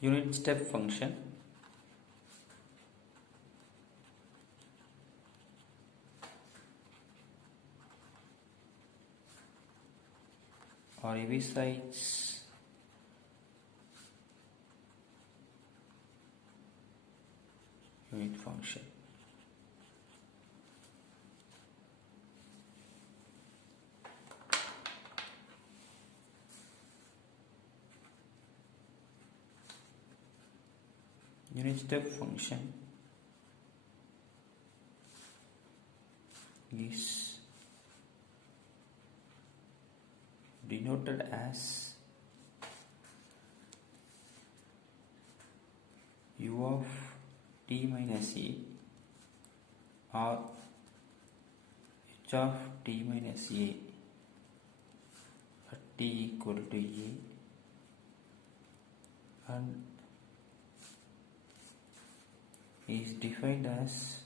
unit step function or Heaviside unit function. Unit step function is denoted as u of t minus a or h of t minus a at t equal to a, and is defined as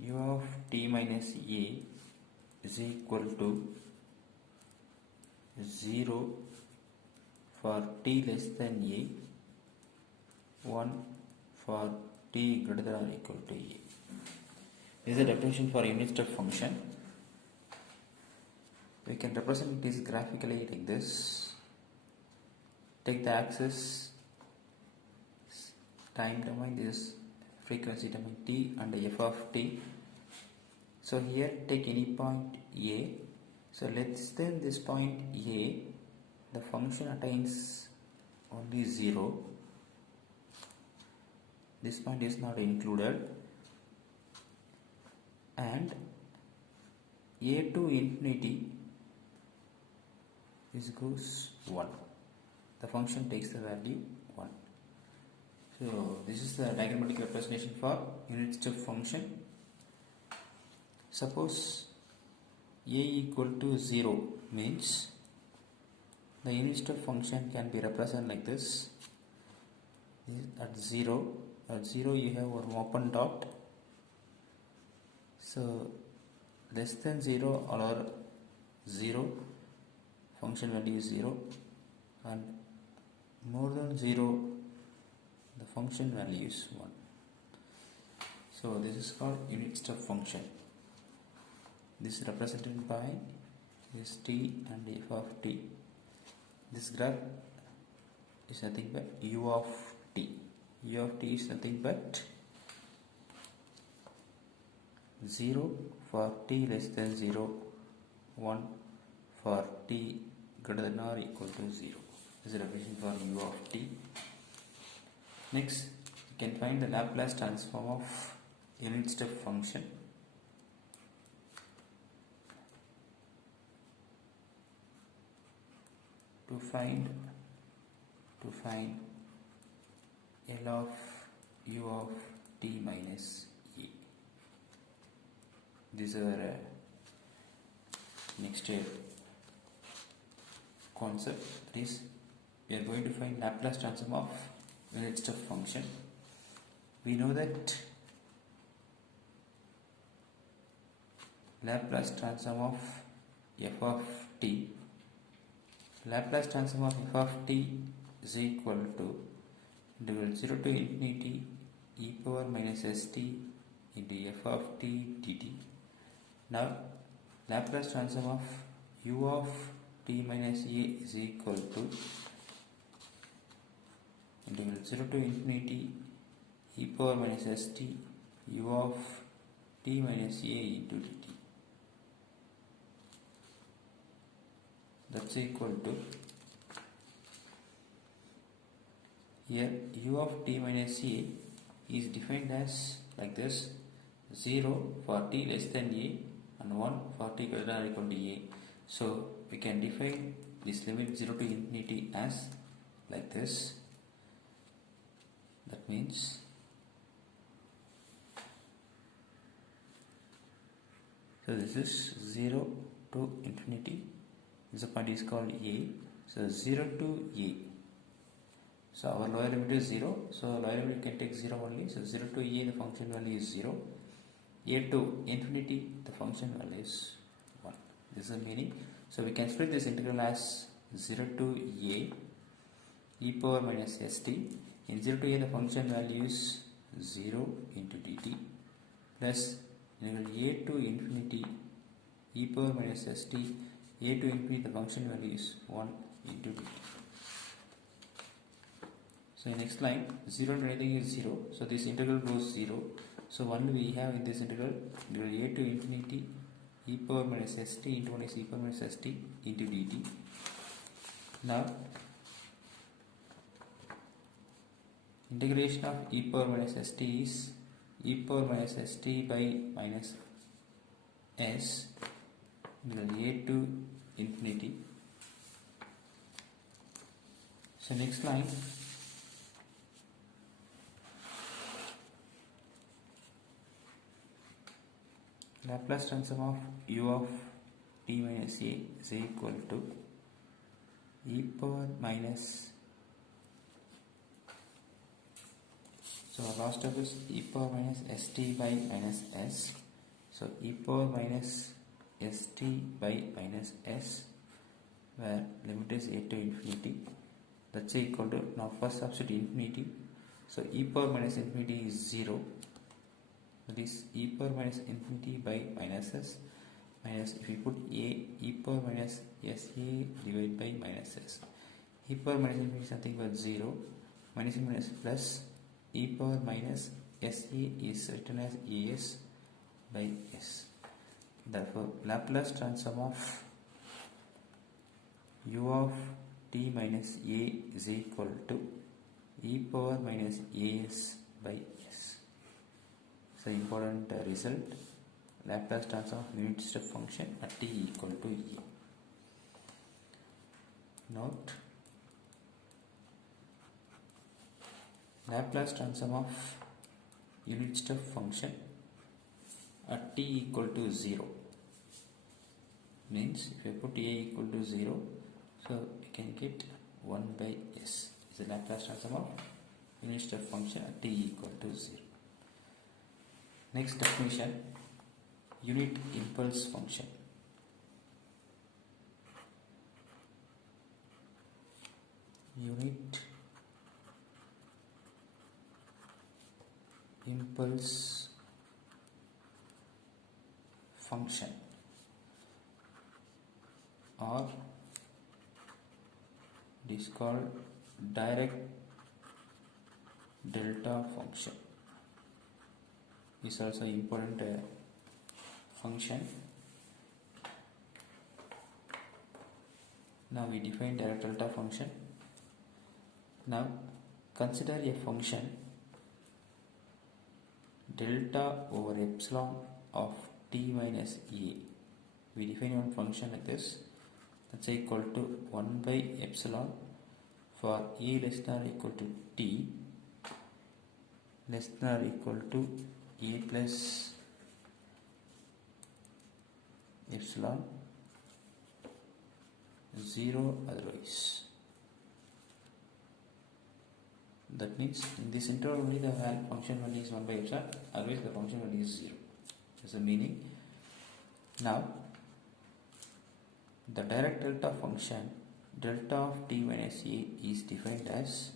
u of t minus a is equal to 0 for t less than a, 1 for t greater than or equal to a. This is the definition for unit step function. We can represent this graphically like this. Take the axis time domain, this is frequency domain t and f of t. So here take any point a. So less than this point a, the function attains only 0. This point is not included, and a to infinity this goes 1. The function takes the value 1. So this is the diagrammatic representation for unit step function. Suppose a equal to 0 means the unit step function can be represented like this. At 0 you have one open dot. So less than 0 or 0, function value is 0, and more than 0, the function value is 1. So this is called unit step function. This is represented by this t and f of t. This graph is nothing but u of t. U of t is nothing but 0 for t less than 0, 1 for t greater than or equal to 0. This is the definition for u of t. Next, you can find the Laplace transform of unit step function. To find L of u of t minus e. These are next concept. That is, we are going to find Laplace transform of unit step function. We know that Laplace transform of f of t, Laplace transform of f of t is equal to integral 0 to infinity e power minus st into f of t dt. Now Laplace transform of u of t minus a is equal to integral 0 to infinity e power minus st u of t minus a into dt. That's equal to, here u of t minus a is defined as like this: 0 for t less than a and 1 for t greater than or equal to a. So we can define this limit 0 to infinity as like this. That means so this is 0 to infinity. This point is called a. So 0 to a. So our lower limit is 0. So lower limit can take 0 only. So 0 to a, the function value is 0. A to infinity, the function value is 1. This is the meaning. So we can split this integral as 0 to a e power minus st. In 0 to a the function value is 0 into dt plus integral a to infinity e power minus st, a to infinity the function value is 1 into dt. So in next line 0 to anything is 0, so this integral goes 0. So one we have in this integral a to infinity e power minus st into 1 is e power minus st into dt. Now integration of e power minus st is e power minus st by minus s a to infinity. So next line Laplace transform of u of t minus a is equal to e power minus, so our last step is e power minus st by minus s. So e power minus st by minus s, where limit is a to infinity, that's equal to, now first substitute infinity, so e power minus infinity is 0, that is e power minus infinity by minus s minus, if you put a, e power minus sa divided by minus s, e power minus infinity is nothing but 0, minus minus plus, e power minus sa is written as as by s. Therefore Laplace transform of u of t minus a is equal to e power minus as by s. So important result, Laplace transform of unit step function at t equal to a. Note, Laplace transform of unit step function at t equal to 0 means if you put a equal to 0, so you can get 1 by s is the Laplace transform of unit step function at t equal to 0. Next definition, unit impulse function. Unit impulse function, or it is called Dirac Delta function, is also important function. Now we define Dirac Delta function. Now consider a function delta over epsilon of t minus a. We define one function like this, that's equal to 1 by epsilon for a less than or equal to t less than or equal to a plus epsilon, 0 otherwise. That means in this interval only the function value is 1 by epsilon, otherwise the function value is 0. That's the meaning. Now the Dirac delta function delta of t minus a is defined as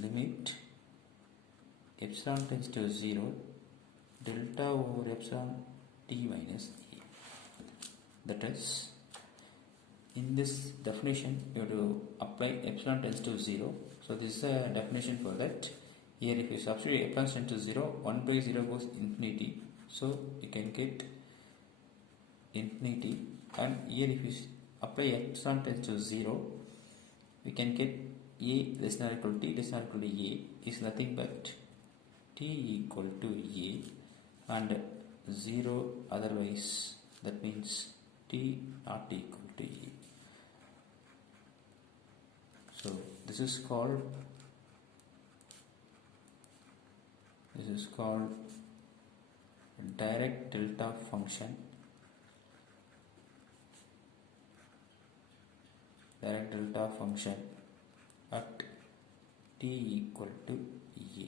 limit epsilon tends to 0 delta over epsilon t minus a. That is, in this definition you have to apply epsilon tends to 0. So this is a definition for that. Here if you substitute epsilon tends to 0, 1 by 0 goes infinity, so you can get infinity, and here if you apply epsilon tends to 0, we can get a less than or equal to t less than or equal to a is nothing but t equal to a and 0 otherwise, that means t not equal to a. So this is called Dirac delta function. Dirac delta function at t equal to a.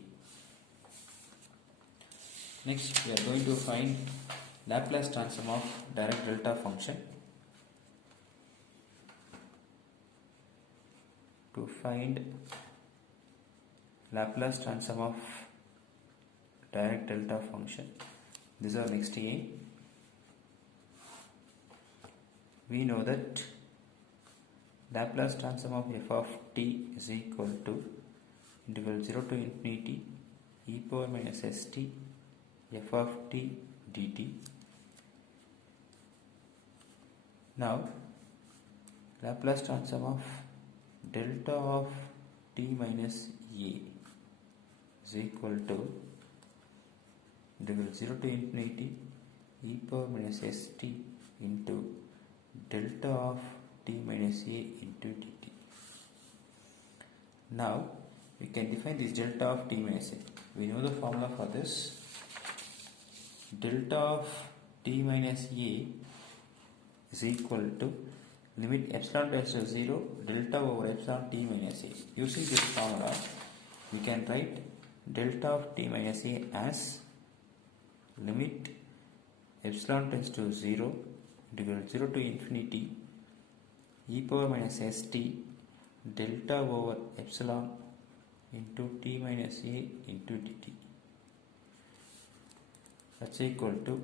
Next we are going to find Laplace transform of Dirac Delta function. To find Laplace transform of Dirac Delta function, this is our next aim. We know that Laplace transform of f of t is equal to integral 0 to infinity e power minus st f of t dt. Now Laplace transform of delta of t minus a is equal to integral 0 to infinity e power minus st into delta of t minus a into dt. Now we can define this delta of t minus a. We know the formula for this. Delta of t minus a is equal to limit epsilon tends to 0 delta over epsilon t minus a. Using this formula, we can write delta of t minus a as limit epsilon tends to 0 integral 0 to infinity e power minus st delta over epsilon into t minus a into dt. That's equal to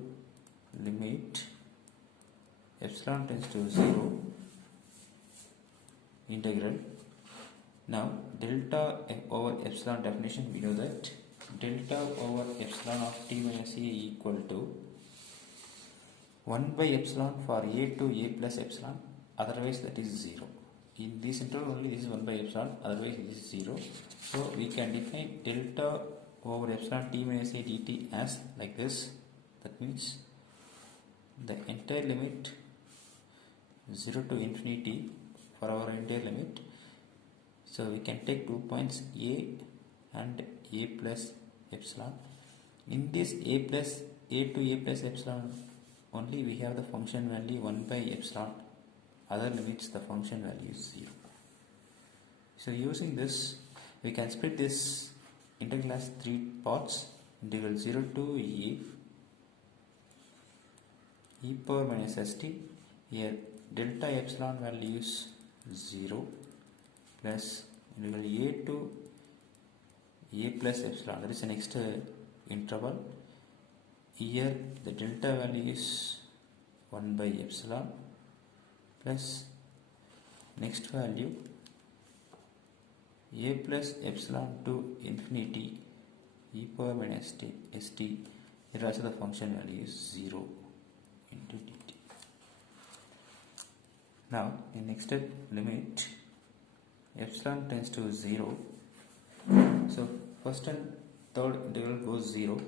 limit epsilon tends to 0 integral. Now delta over epsilon definition, we know that delta over epsilon of t minus a equal to 1 by epsilon for a to a plus epsilon, otherwise that is 0. In this interval only this is 1 by epsilon, otherwise this is 0. So we can define delta over epsilon t minus a dt as like this. That means the entire limit 0 to infinity for our entire limit. So we can take 2 points a and a plus epsilon. In this a to a plus epsilon only we have the function value 1 by epsilon. Other limits the function value is 0. So using this we can split this integral as 3 parts. Integral 0 to e power minus st. Here delta epsilon value is 0 plus integral a to a plus epsilon, that is the next interval. Here the delta value is 1 by epsilon plus next value a plus epsilon to infinity e power minus st. Here also the function value is 0 into dt. Now in next step, limit epsilon tends to 0. So first and third integral goes 0.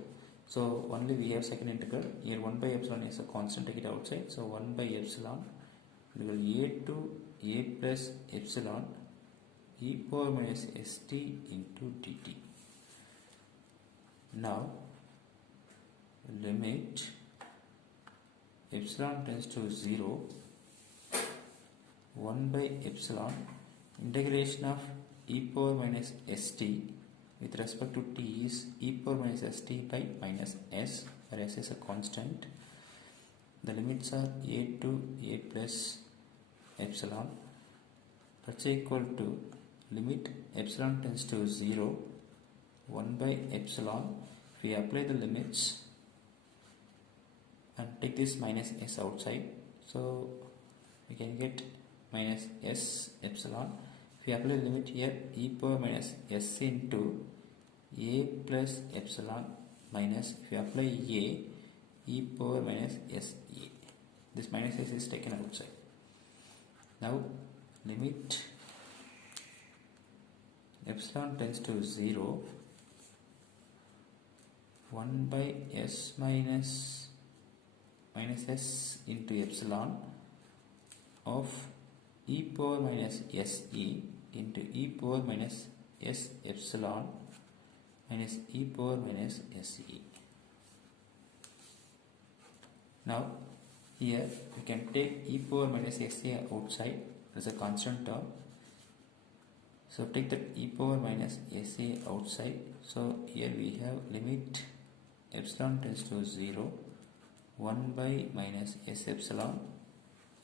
So only we have second integral. Here 1 by epsilon is a constant, take it outside. So 1 by epsilon integral a to a plus epsilon e power minus st into dt. Now limit epsilon tends to 0, 1 by epsilon integration of e power minus st with respect to t is e power minus st by minus s, where s is a constant. The limits are a to a plus epsilon. That's equal to limit epsilon tends to 0, 1 by epsilon. If we apply the limits and take this minus s outside, so we can get minus s epsilon. If we apply the limit here, e power minus s into a plus epsilon minus, if we apply a, e power minus sa. This minus s is taken outside. Now limit epsilon tends to 0, 1 by s minus s into epsilon of e power minus se into e power minus s epsilon minus e power minus se. Now here we can take e power minus sa outside as a constant term. So take that e power minus sa outside. So here we have limit epsilon tends to 0, 1 by minus s epsilon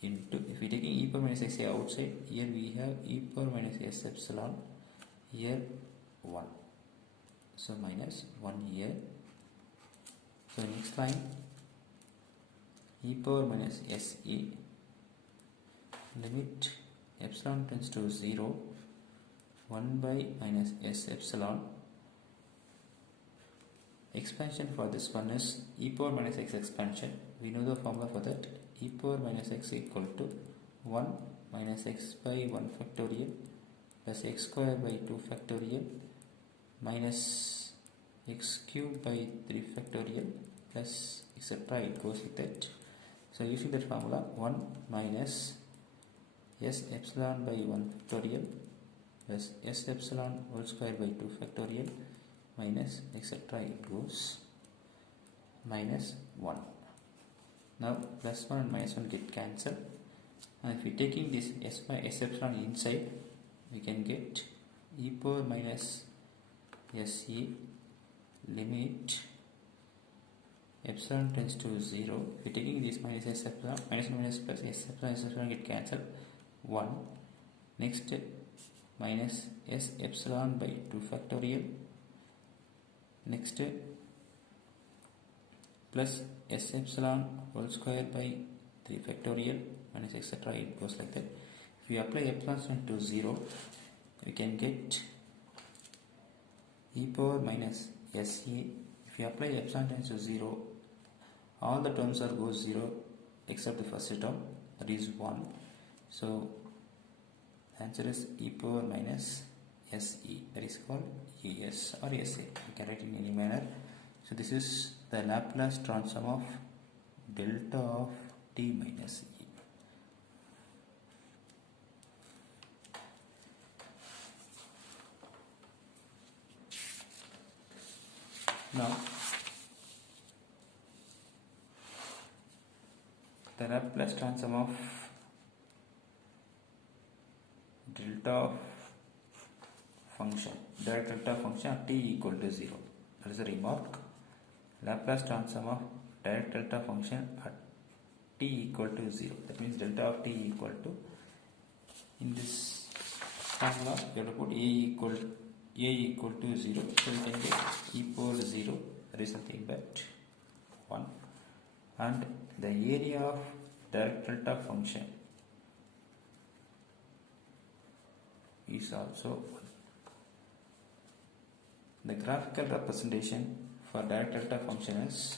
into, if we taking e power minus x outside, here we have e power minus s epsilon, here 1, so minus 1 here. So next line, e power minus se, limit epsilon tends to 0, 1 by minus s epsilon. Expansion for this one is e power minus x expansion. We know the formula for that. E power minus x equal to 1 minus x by 1 factorial plus x square by 2 factorial minus x cube by 3 factorial plus etc. It goes with that. So using that formula, 1 minus s epsilon by 1 factorial plus s epsilon whole square by 2 factorial minus etc. It goes minus 1. Now plus 1 and minus 1 get cancelled, and if we taking this s by s epsilon inside, we can get e power minus se limit epsilon tends to 0. If we taking this minus s epsilon, minus 1 minus plus s epsilon get cancelled, 1. Next minus s epsilon by 2 factorial. Next plus s epsilon whole square by 3 factorial minus etc. It goes like that. If we apply epsilon to 0, we can get e power minus se. If we apply epsilon tends to 0, all the terms are go 0 except the first term, that is 1. So answer is e power minus se, that is called es or sa. You can write in any manner. So this is the Laplace transform of delta of t minus e. Now the Laplace transform of delta of function, Dirac delta function at t equal to 0. That is a remark. Laplace transform of Dirac delta function at t equal to 0. That means delta of t equal to, in this formula you have to put a equal to 0. So we can get e power 0, that is nothing but 1. And the area of Dirac delta function is also 1. The graphical representation for Dirac delta function is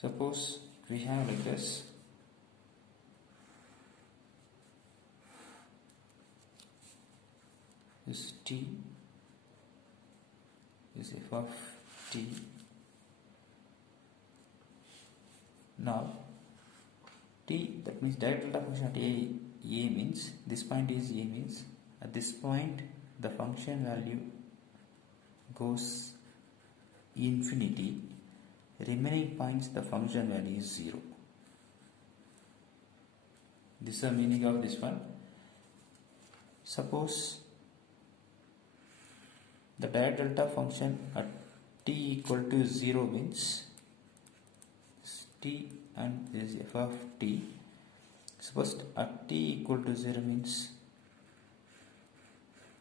suppose we have like this. This t is f of t. Now t, that means Dirac delta function at a means, this point is a means, at this point the function value goes infinity, remaining points the function value is 0. This is the meaning of this one. Suppose the Dirac delta function at t equal to 0 means t and this is f of t. Suppose at t equal to 0 means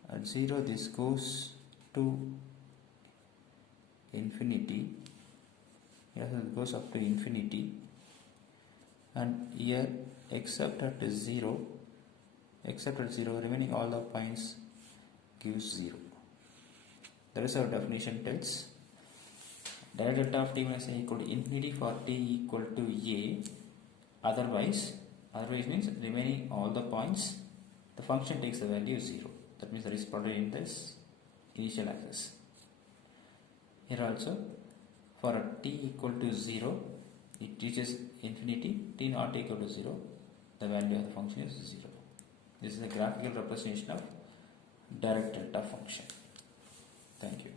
at 0 this goes to infinity. Yes, it goes up to infinity, and here except at 0, remaining all the points gives 0. That is our definition tells. Dirac delta of t minus a equal to infinity for t equal to a. Otherwise means remaining all the points, the function takes the value 0. That means there is plotted in this initial axis. Here also, for a t equal to 0, it reaches infinity. T not equal to 0, the value of the function is 0. This is a graphical representation of Dirac delta function. Thank you.